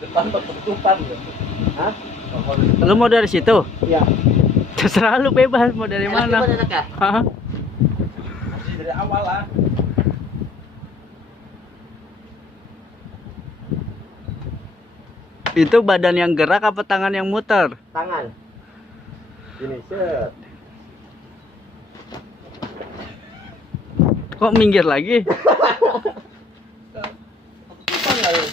Depan penutupan gitu. Hah? Lu mau dari situ? Iya. Terserah lu, bebas mau dari mana. Hah? Masih dari awal lah. Itu badan yang gerak apa tangan yang muter? Tangan. Ini set. Kok minggir lagi? Penutupan lah ya.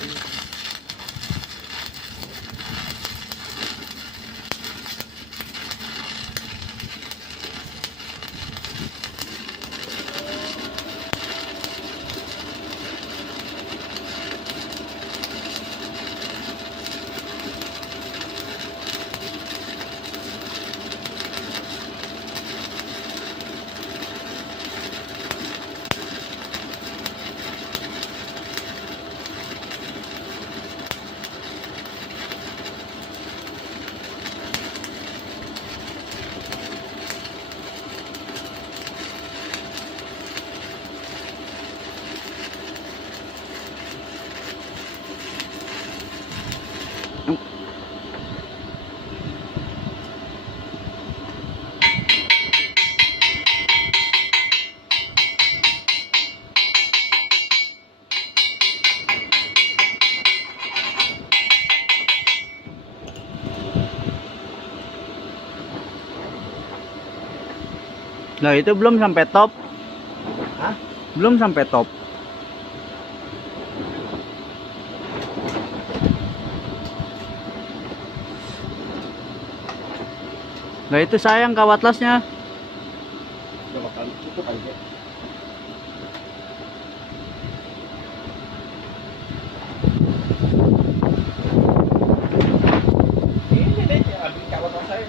Nah, itu belum sampai top. Hah? Belum sampai top. Nah, itu sayang kawat lasnya. Coba kali tutup aja. Ini deh, ambil kawat las saya.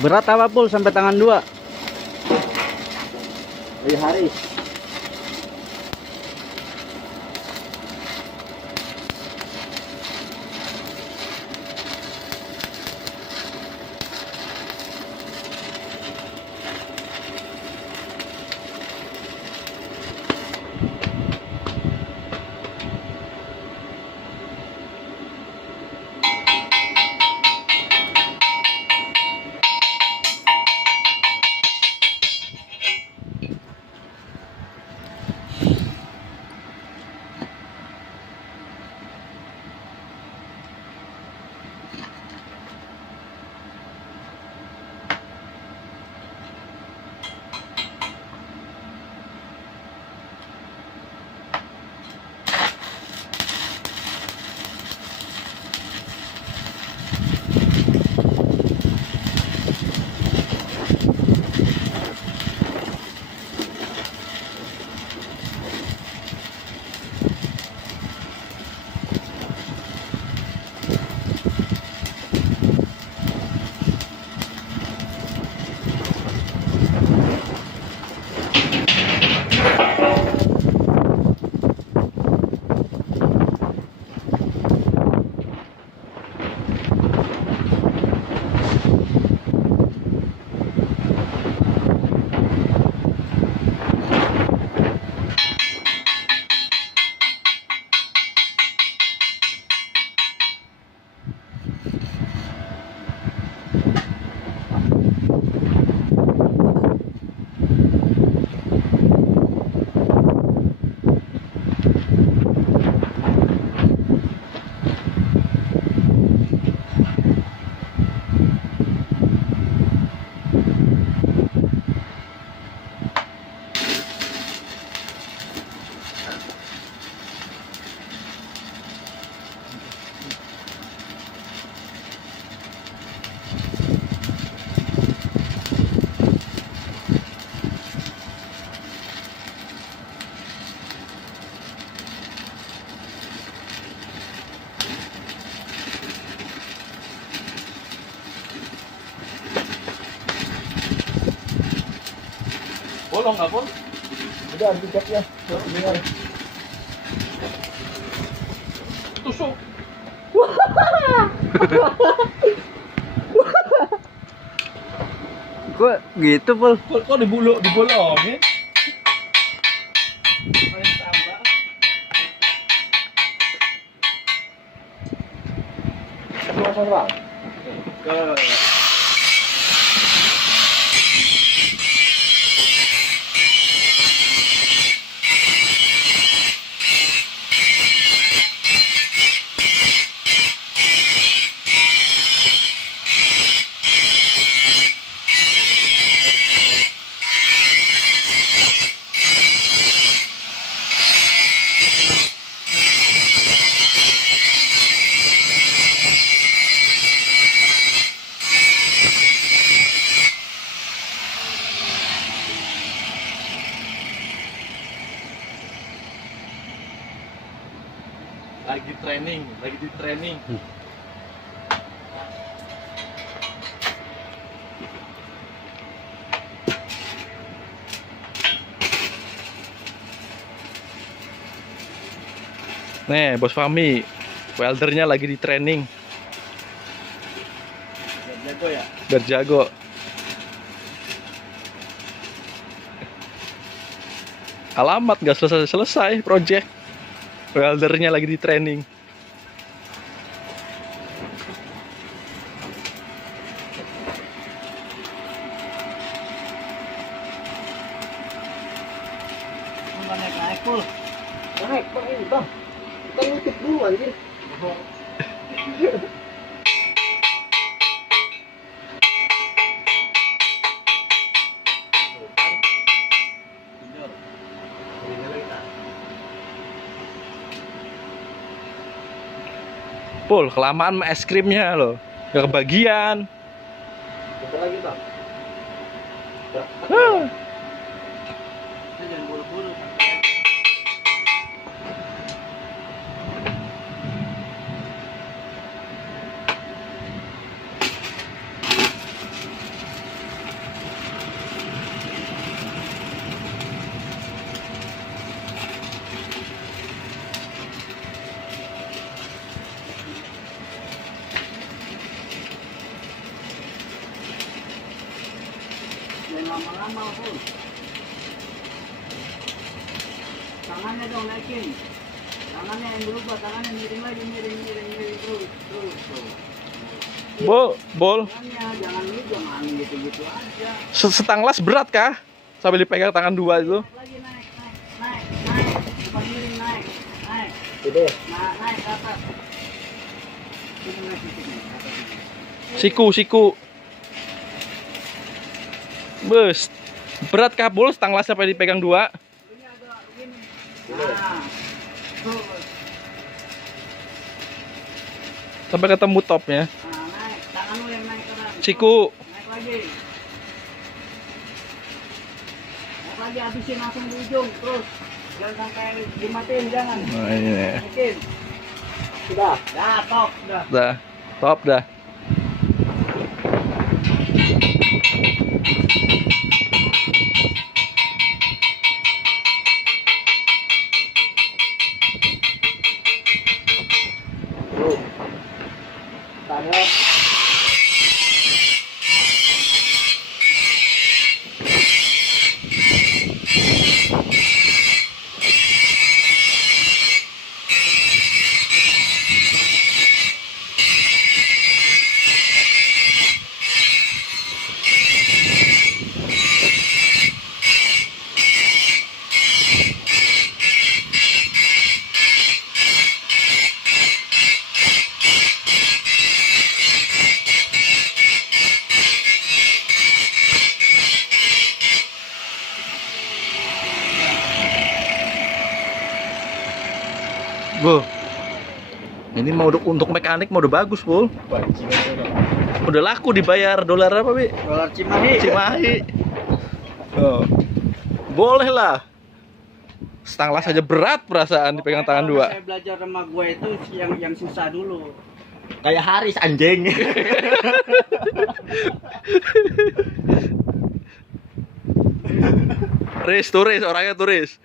Berat apa pul sampai tangan 2? Dari Haris. Bolong nggak pun? Udah dicat ya. Tusuk. Kok gitu, Pul? Kok dibolongin? Paling tambah. Keluar bang. Ke lagi di training. Nih, Bos Fahmi, weldernya lagi di training. Jago ya. Biar jago. Alamat nggak selesai project. Weldernya lagi di training. Naik, Pul. Naik bang ini bang. Kita ngutip dulu anjir. Pul, kelamaan sama es krimnya loh. Gak kebagian. Coba lagi bang. Ah. Jangan buru-buru. Jangan lama-lama, Pul. Tangannya dong naikin. Tangannya yang berubah, tangannya miring lagi, miring terus. Bol, Tangannya jangan gitu aja. setanglas berat kah? Sambil dipegang tangan dua itu. Naik lagi, naik. Bukan miring, naik. Udah. Nah, naik ke atas. Kita naik dikit nih, ke atas ini. Siku. Bus. Berat kah, Pul? Setanglas sampai dipegang dua. Ini agak begini. Nah, terus. Sampai ketemu topnya. Nah, naik. Tangan lu yang naik ke atas. Siku. Naik lagi. Naik lagi, habisin langsung di ujung. Terus. Jangan sampai dimatiin, jangan. Nah, ini nih. Naikin. Sudah. Dah, top. Dah. Dah. Top dah. Tanya. Bu. Ini mau untuk mekanik mau udah bagus, Pul. Udah laku dibayar dolar apa, Bi? Dolar Cimahi. Cimahi. Oh. Boleh lah. Setanglas aja berat perasaan dipegang tangan dua. Saya belajar sama gue itu yang susah dulu. Kayak Haris anjing. Turis, orangnya turis.